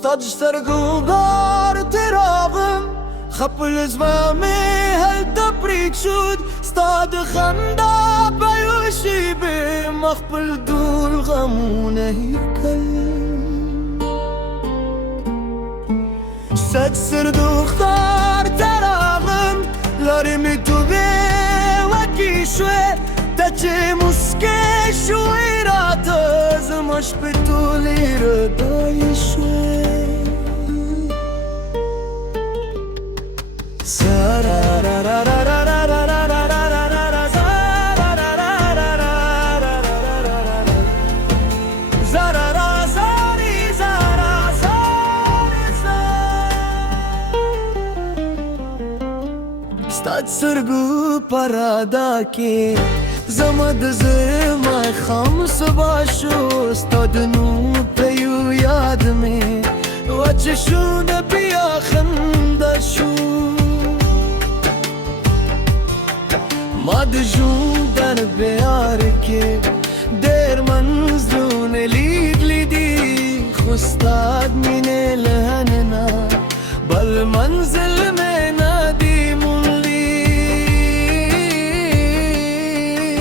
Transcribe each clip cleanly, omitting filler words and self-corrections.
ستاد سترګو بار ته راغم خپل زما مې هلته پرېښود ستا د خندا په یو شېبې ما خپل ټول غمونه هېر کړل ست سترګو ښار ته راغم لارې مې توبې وکې شوې ته چې مسکې شوې راته زما شپې ټولې رډایې شوې ستا د سترګو په رادا کې زما د زړه ماښام سبا شو ستا د نوم په یو یاد مې وچه شونه بیا خندا شو ما د ژوند در بیار کې ډېر منزلونه لیدلي دي خو ستا د مینې له نه بل منزل مې نه دی موندلی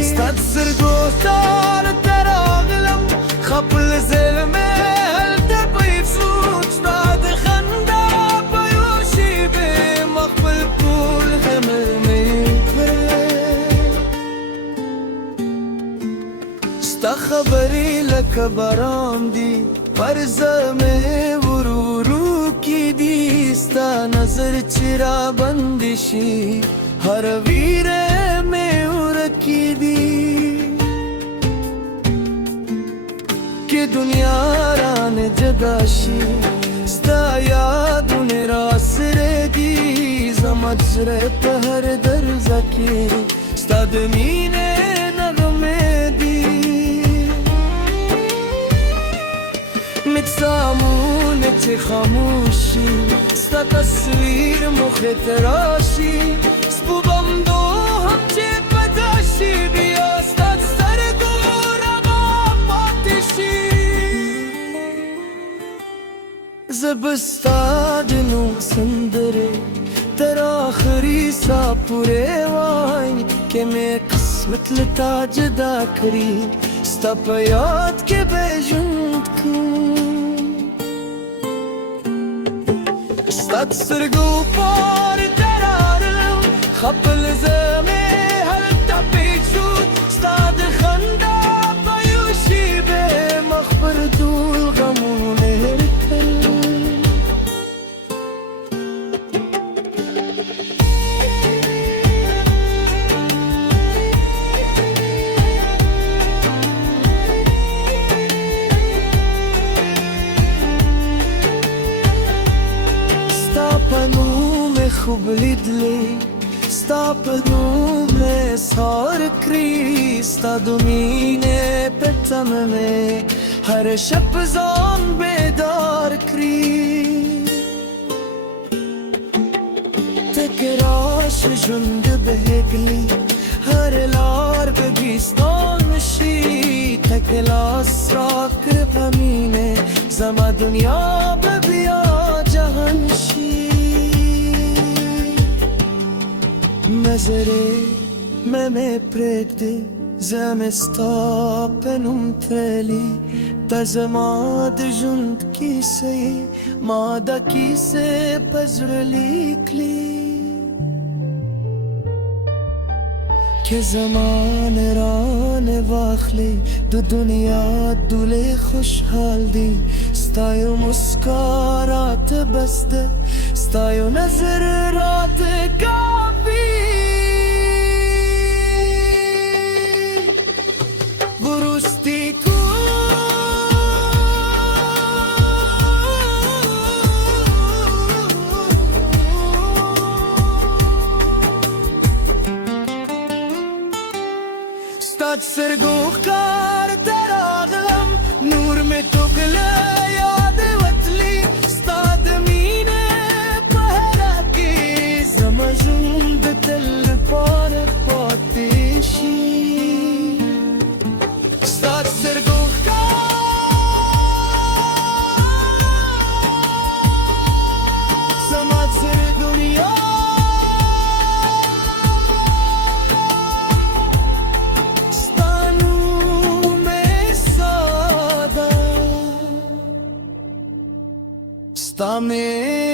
ستا د سترګو ښار ته راغلم خپل زړه مې هلته پرېښود ستا د خندا په یو شېبې ما خپل ټول غمونه ستا خبرې لکه باران دي پر زړه مې ورو ورو کېدي ستا نظر چې راباندې شي هر ویره مې ورکې دي که دنیا رانه جدا شي ستا یادونه راسره دي زما د زړه په هر درزه کې ستا د مینې نغمې دي متسامونه چې خاموشي ستا تصویر مخې ته راشي سپو بمدو هم چې پیدا شي بیا ستا د سترګو رڼا پاتې شي زه به ستا د نوم سندرې تر آخري ساه پورې وایم که مې قسمت له تا جدا کړي ستا په یاد کې به ژوند کوم ستا د سترګو پار ته راغلم خپل زړه مې هلته پرېښود ستا د خندا په یو شېبې ما خپل ټول غمونه هېر کړل خوب لیدلی ستا په نوم اظهار کړي ستا د مینې په تمه مې هر شب ځان بیدار کړي ته که راشې ژوند بهګلي هر لار به بیستان شي ته که لاس راکړه په مینې زما دنیا به بیا جهان شي نظرې مې پرېږدې زه مې ستا په نوم تللي ته زما د ژوند کیسې ما دا کیسې په زړه لیکلي که زمان رانه واخلي د دنیا دولې خوشحال دي ستا یو مسکا راته بس ده ستا یو نظر راته کافي ستا د سترګو ښکار ته راغلم نور مې ټوک له یاده وتلي ستا د مینې په هره کې زما ژوند د تل لپاره پاتې شي ستا د سترګو ښکار स्ता में